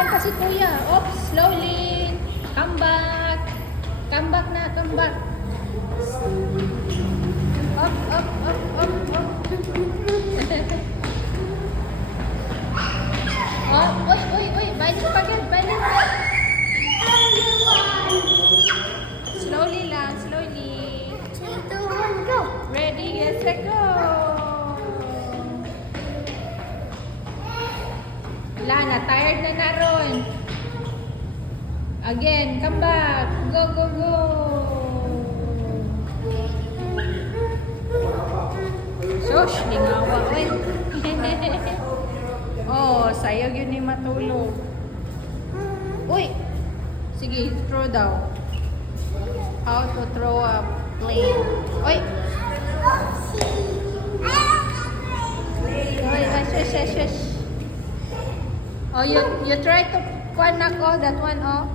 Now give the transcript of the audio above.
Nagtaran pa si kuya. Oops, slowly. Come back. Come back na, come back. Up, up, up, up, up. Oh, uy, uy, uy. Balik pa yan, balik pa. Slowly lang, slowly. 3, 2, 1, go! Ready, get set, go. Wala na, tired na na ron. Again, come back. Go, go, go. Shush, lingawa. Uy. Oh, sayag yun ni matulog. Uy. Sige, throw daw. How to throw a plane. Uy. Uy, shush, shush, shush. Oh, you try to knock all that one off.